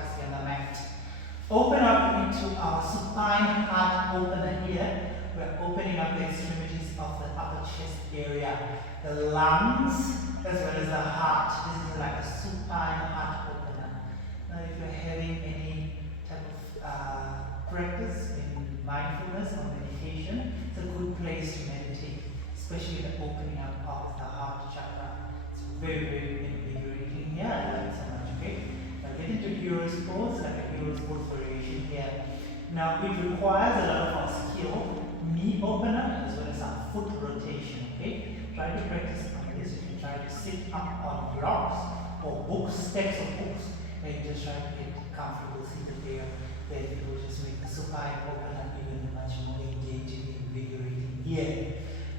practice here on the mat. Open up into our supine heart opener here. We're opening up the extremities of the upper chest area, the lungs, as well as the heart. This is like a supine heart opener. Now, if you're having any type of practice in mindfulness or meditation, it's a good place to meditate, especially the opening up of the heart chakra. It's very, very invigorating here. I like it so much, okay? Now get into hero's pose, like a hero's pose variation here. Now it requires a lot of our skill, knee opener as well as our foot rotation, okay? Try to practice on this. You can try to sit up on blocks or books, stacks of books, and just try to get comfortable seated there. Then it will just make the supine opener even much more engaging, invigorating here.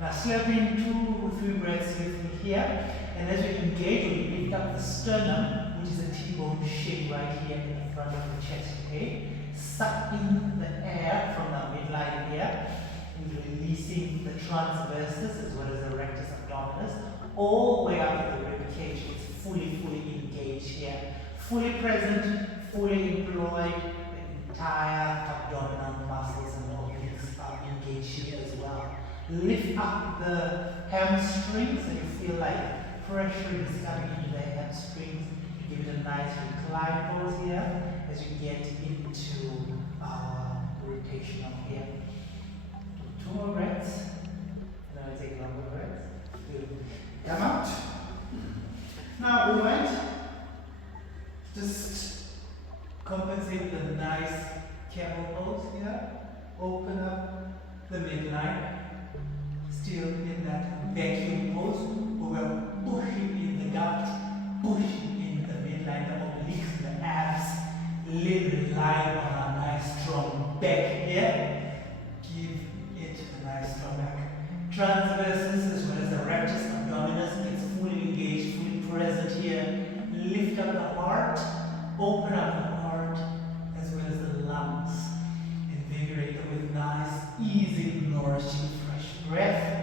Now slap in few breaths with me here, and as we engage, we lift up the sternum, which is a T-bone shape right here in the front of the chest, okay? Suck in the air from the midline here, and releasing the transversus as well as the rectus abdominis, all the way up to the rib cage. It's fully engaged here. Fully present, fully employed, the entire abdominal muscles and obliques are engaged here as well. Lift up the hamstrings so you feel like pressure is coming into the hamstrings. Give it a nice recline pose here as you get into rotation of here. Do 2 more breaths. And then I take longer breaths. Good. Come out. Now we might just compensate with a nice camel pose here. Open up the midline. Still in that vacuum pose where we're pushing in the gut, pushing in the midline, the obliques, the abs, relying on a nice strong back here. Give it a nice strong back. Transversus as well as the rectus abdominis gets fully engaged, fully present here. Lift up the heart, open up the heart as well as the lungs. Invigorate them with nice, easy, nourishing, fresh breath.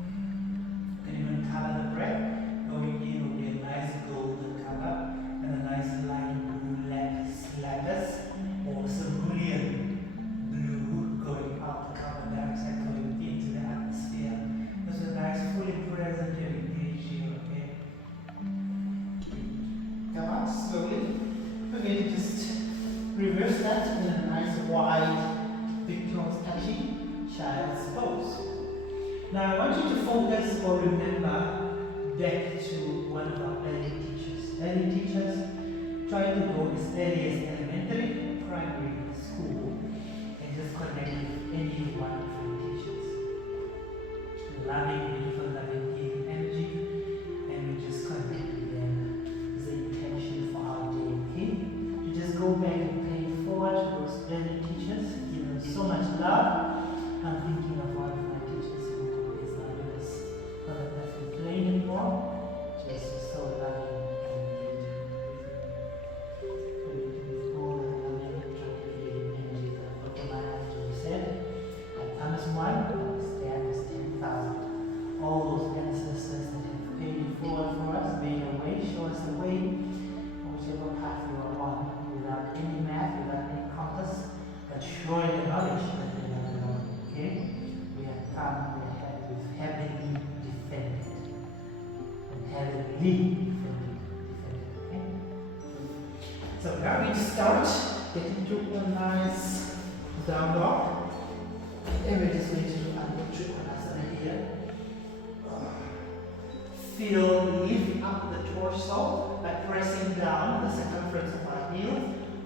You can even color the breath. Going in will be a nice golden color and a nice light blue lapis or cerulean blue going out the carbon dioxide going into the atmosphere. This is a nice fully present and engaged here, okay? Come out slowly. We're going to just reverse that in a nice wide, big toes touching child's pose. Now I want you to focus or remember back to one of our early teachers. Early teachers try to go as early as elementary, primary school, and just connect with any one of your teachers. Loving, beautiful, loving, healing energy, and we just connect with them. Is the intention for our day, okay? You just go back and pay forward to those early teachers, give them so much love. I'm thinking of one of my teachers who is not with us, not that I've been playing anymore. Just so loving and engaging. With all the loving, healing energy that I've opened my eyes to said, I promise one, stand is 10,000. All those ancestors that have paid it forward for us, made a way, show us the way, whichever path we are on, without any math, without any compass, but showing the knowledge that we have known. Okay? We have come, we have heavenly defended. And heavenly defended. Okay? So now we start getting to a nice down dog. And we're just going to do a trikonasana here. Feel, lift up the torso by pressing down the circumference of our heels.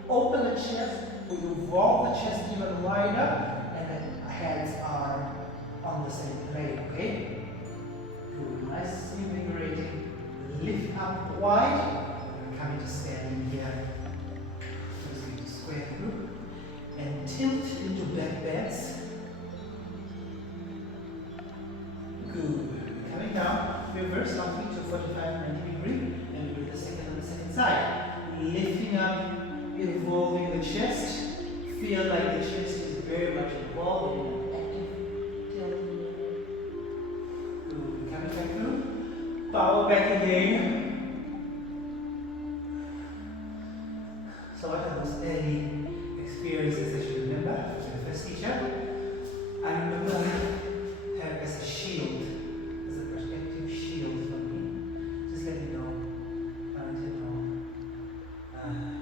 Open the chest, we evolve the chest even wider, and then hands are on the same plane, okay? Good, nice, invigorating. Lift up wide, and coming to standing here. Just going to square through, and tilt into backbends. Good, coming down. Reverse our feet to 45-90 degree, and do the second on the second side. Lifting up, involving the chest. Feel like the chest is very much involved in an active tilt. Good. Coming back through. Power back again. So what are those early experiences that you remember from your first teacher? I remember her as a shield, as a protective shield for me. Just let me know, I want to know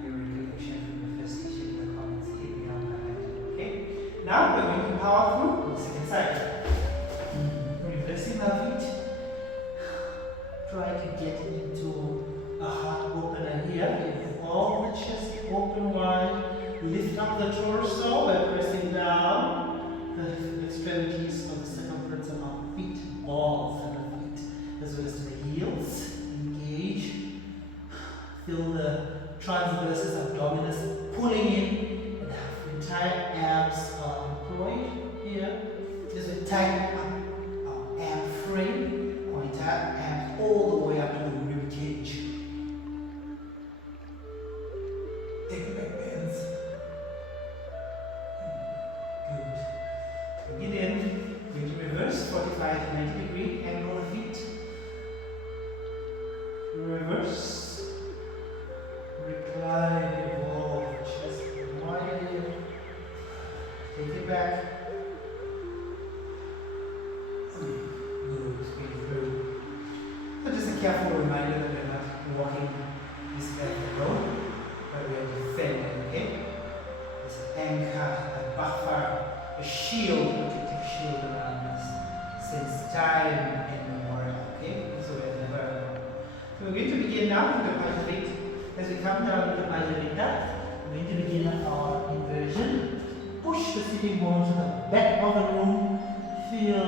your recollection from your first teacher in the comments. Hit me up, okay? Now we're going to power through the second side. Reversing our feet. Try to get into a heart opener here. With all the chest open wide. Lift up the torso by pressing down the extremities of the circumference of our feet, balls and the feet, as well as to the heels. Engage. Feel the transversus abdominis pulling in, and the entire abs are employed here. As we tighten up our ab frame, our entire abs all the way up to the rib cage. Take the back bends. Good. Bring it in. Going to reverse 45 to 90 degree angle of the feet. Reverse. Recline, evolve, chest widen. Take it back. Good, going through. So just a careful reminder that we're not walking this path alone, but we are defending, okay? There's an anchor, a buffer, a shield, protective shield around us since time immemorial, okay? So we're never alone. So we're going to begin now with the Prasarita. As we come down with the Prasarita, we're going to begin our inversion. Push the sitting bones to the back of the room. Feel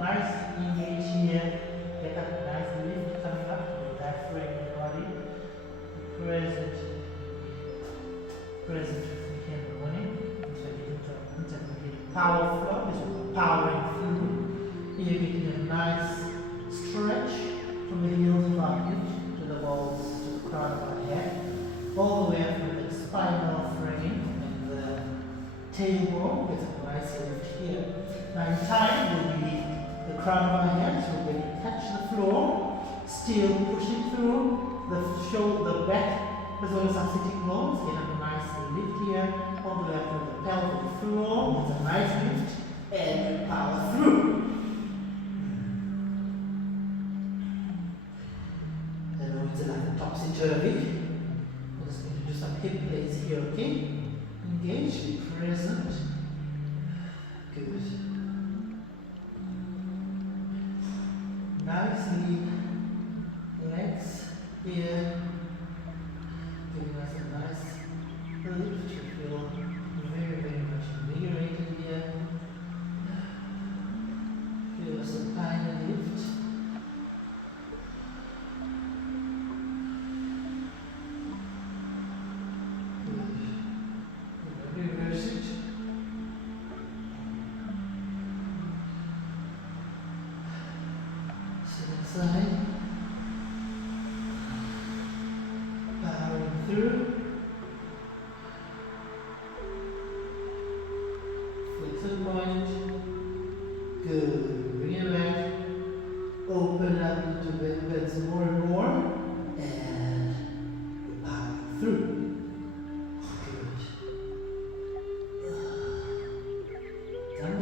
nice engage here. Get a nice lift coming up to the diaphragm of the body. Present here in the morning. So you get into a complete power flow. This is powering through. Here getting a nice stretch from the heels of our feet to the balls to the crown of our head. All the way up to the spinal frame and the tailbone. There's a nice lift here. Now in time will be the crown of our head, so we're going to touch the floor, still pushing through the shoulder, back, as well as our sitting bones. Get a nice lift here, all the way up to the pelvic floor. It's a nice lift, and power through. And it's like topsy-turvy. We're just going to do some hip plays here, okay? Engage, be present. Good. Nicely, legs here, giving us a nice lift. You feel very, very much invigorated here. Feel some tiny lift. Good. Reverse it. Side, powering through, flexion point, good, bring it back, open up into backbends more and more, and power through, good, down,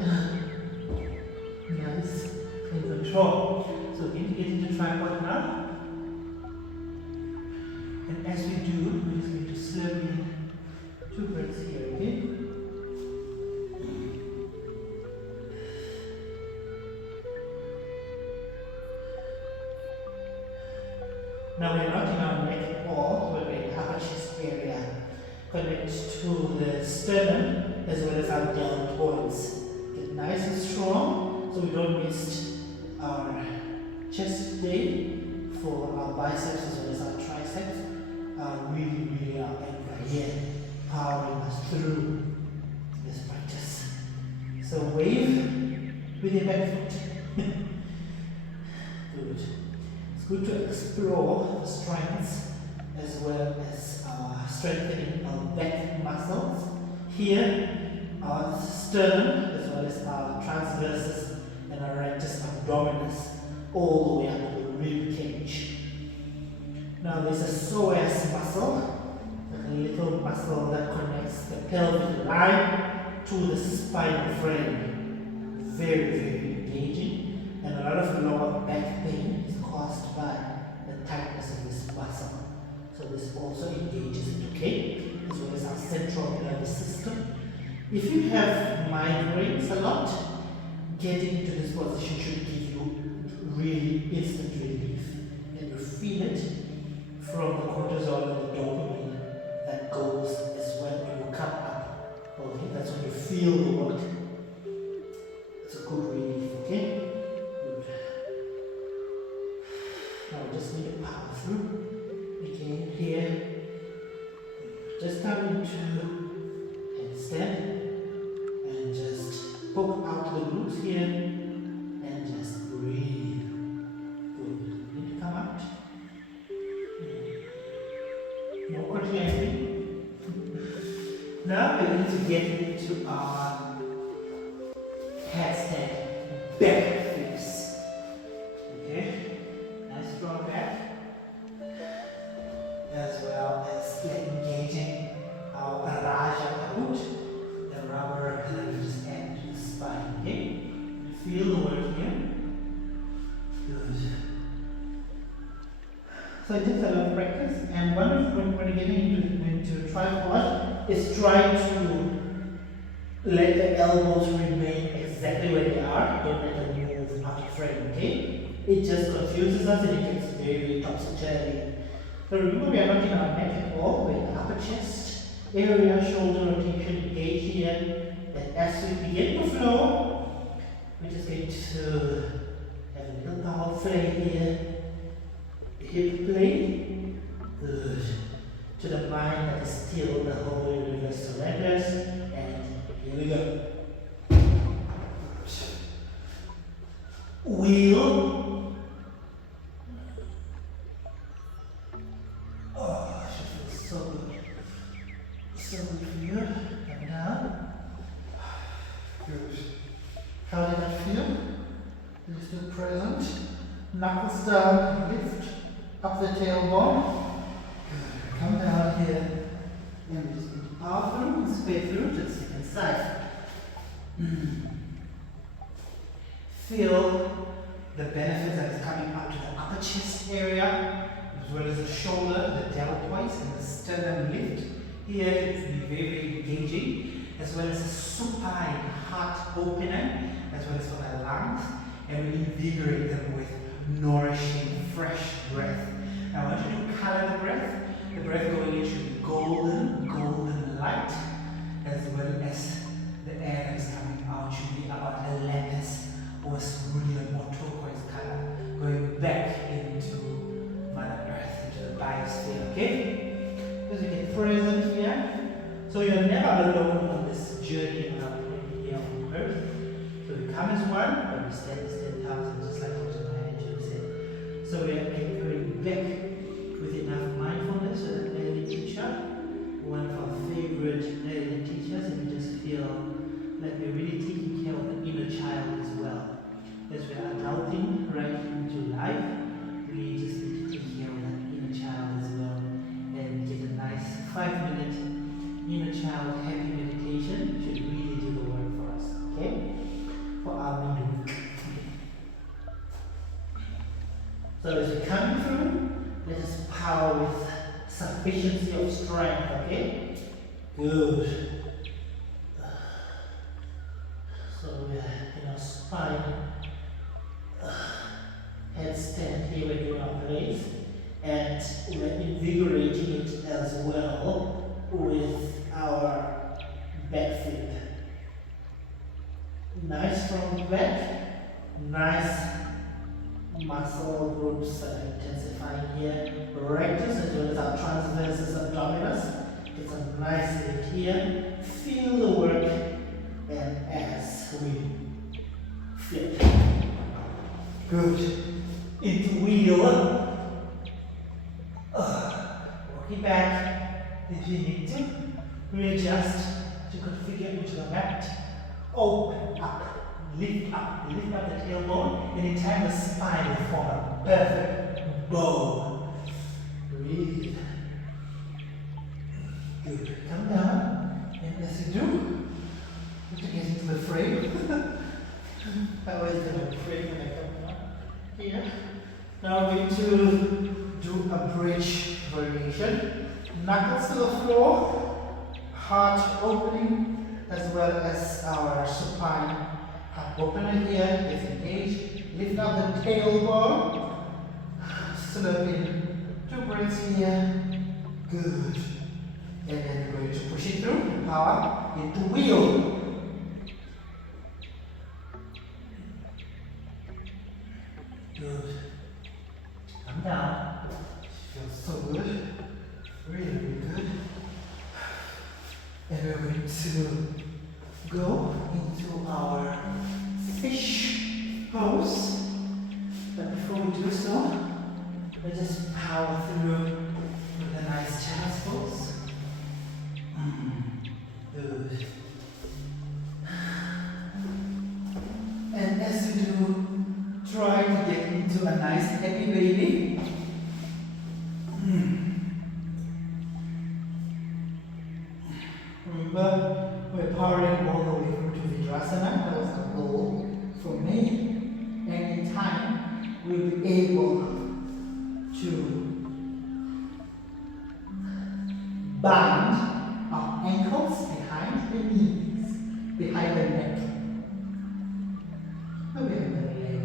nice, in control. So we need to get into tripod now. And as we do, we're just going to slowly 2 breaths here, okay? Now we're not in our neck at all, we're in the upper chest area. Connect to the sternum as well as our deltoids. Get nice and strong so we don't miss our chest day for our biceps as well as our triceps. Really our anchor here, powering us through this practice. So wave with your back foot. Good. It's good to explore the strengths as well as strengthening our back muscles. Here, our sternum as well as our transversus and our rectus abdominis, all the way up to the rib cage. Now there's a psoas muscle that lifts little muscle that connects the pelvic line to the spinal frame. Very, very engaging. And a lot of lower back pain is caused by the tightness of this muscle. So this also engages it, okay? As well as our central nervous system. If you have migraines a lot, getting into this position should give you really instant relief. And you feel it from the cortisol and the dopamine that goes as well when you come up. Okay, that's when you feel the work. It's a good relief, okay? Good. Now we just need to power through. Again, here. Just come into headstand and just poke out the glutes here and just breathe. Good. Need to come out. No urgency. Now we need to get into our headstand back flips. Okay? Nice strong back. As well as engaging our Raja root, the rubber that we just add to the spine. Okay? Feel the work here. Good. So it takes a lot of practice, and one of when we're getting into tripod is try to let the elbows remain exactly where they are. Don't let them move out of frame. Okay? It just confuses us and it gets very topsy-turvy. So remember, we are not in our neck at all, we're in the upper chest area, shoulder rotation, engage here. And as we begin to flow, we're just going to have a little power play here. Hip play. Good. To the mind that is still the whole universe surrenders. And here we go. Wheel. How did that feel? Are you still present? Knuckles down, lift up the tailbone. Good. Come down here. And just power through and spay through, just sit inside. Feel the benefits that is coming up to the upper chest area, as well as the shoulder, the deltoids, and the sternum lift. Here it's very engaging, as well as a supine heart opener, as well as for the lungs, and we invigorate them with nourishing, fresh breath. I want you to color the breath. The breath going in should be golden light, as well as the air that is coming out should be about a lapis or a cerulean or turquoise color, going back into Mother Earth, into the biosphere, okay? As you get present here, so you're never alone on this journey here on Earth. So we come as one, but we stand as 10,000, just like Dr. Maya said. So we are anchoring back with enough mindfulness with an early teacher, one of our favorite early teachers, and we just feel like we're really taking care of the inner child as well. As we are adulting right into life, we just need to take care of that inner child as well and get a nice 5-minute inner child happy meditation. Should really do the work for us, okay? For our midweek. So as we come through, let us power with sufficiency of strength, okay? Good. So we're in our spine. Headstand here we're doing our place, and we're invigorating it as well with our back flip. Nice from back, nice muscle groups intensifying here. Rectus as well as our transversus abdominis. It's a nice lift here. Feel the work, and as we flip. Good. Into wheel. Walk it back if you need to. Readjust to configure into the mat. Open up, lift up the tailbone, and in time the spine will form a perfect bow. Breathe. Good. Good. Come down. And as you do, you have to get into the frame. I always get a frame when I come down. Here. Now we're going to do a bridge variation. Knuckles to the floor, heart opening, as well as our supine heart opener here is engaged. Lift up the tailbone, slurp in 2 breaths here. Good. And then we're going to push it through, power into wheel. Good. Come down. Feels so good. Really, really good. And we're going to go into our fish pose. But before we do so, let's just power through with a nice chest pose. Good. And as you do, try to get into a nice happy baby. Remember, we're powering all the way through to Vidrasana. That was the goal for me. And in time, we'll be able to bind our ankles behind the knees, behind the neck. Maybe the leg.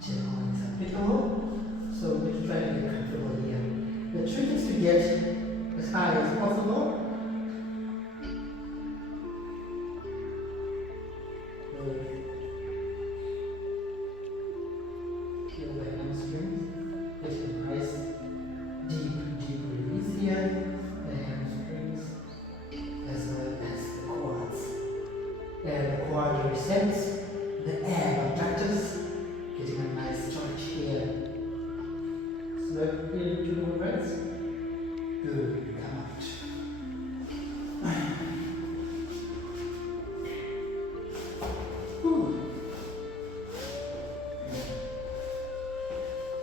Gentle and piccolo. So we'll try to get comfortable here. The trick is to get as high as possible. Feel the hamstrings. Get a nice deep release here. The hamstrings as well as the quads. And the quadriceps, the air abductors, getting a nice stretch here. Slurp in 2 more breaths. Good. Come out.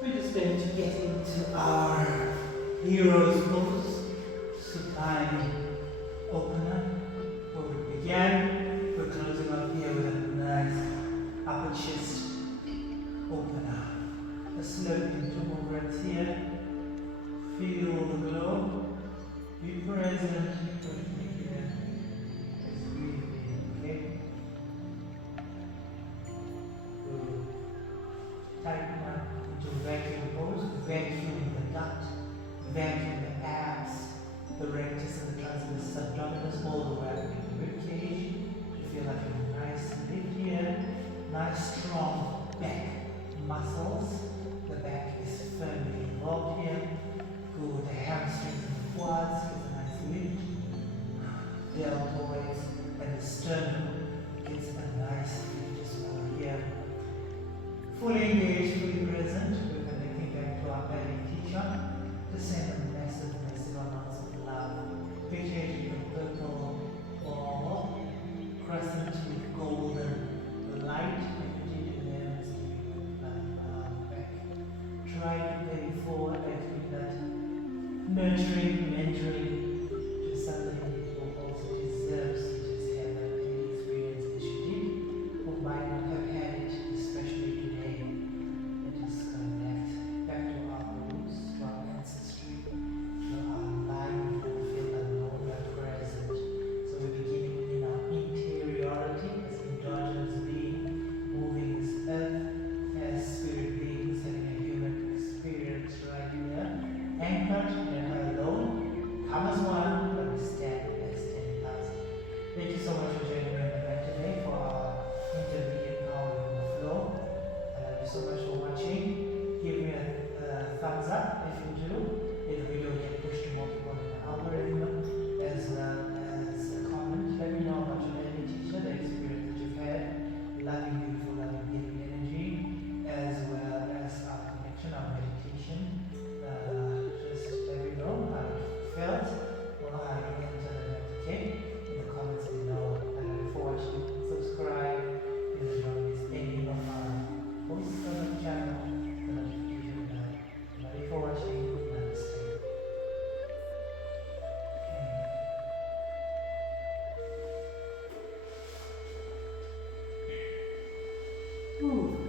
We're just going to get into our hero's pose, supine opener. Where we began, we're closing up here with a nice upper chest opener. A slurp in 2 more breaths here. Feel the glow. Be present with me here. As we breathe, okay? Good. Tighten up into vacuum pose. Vacuum the gut, vacuum the abs, the rectus and the transverse abdominis, all the way up to the rib cage. You feel like a nice lift here. Nice strong back muscles. The back is firmly involved here. Good. The hamstrings and the quads gets a nice lift. Deltoids and the sternum gets a nice lift as well here. Fully engaged, fully present. We're connecting back to our belly teacher. Just send a massive amounts of love. Picture the purple ball, crescent with golden light. Energy to them is giving love back. Try to pay forward and that nurturing, mentoring to somebody who also deserves to just have that experience that you did, who might not have had it, especially today. Let us connect back to our roots, to our ancestry, to our life, and feel alone and present. So we're beginning in our interiority as endogenous being, moving this earth as spirit beings, having a human experience right here. Anchored, never alone. Come as one, but we stand as 10,000. Thank you so much for joining me on the mat today for our intermediate power in the flow. I love you so much for watching. Give me a thumbs up if you do. If the video get pushed to multiple in the algorithm, as well as a comment. Let me know about your daily teacher, the experience that you've had. Loving, beautiful, loving, giving energy, as well as our connection, our meditation. Just let me know how you felt or how you entered the net, okay? In the comments below. Ooh.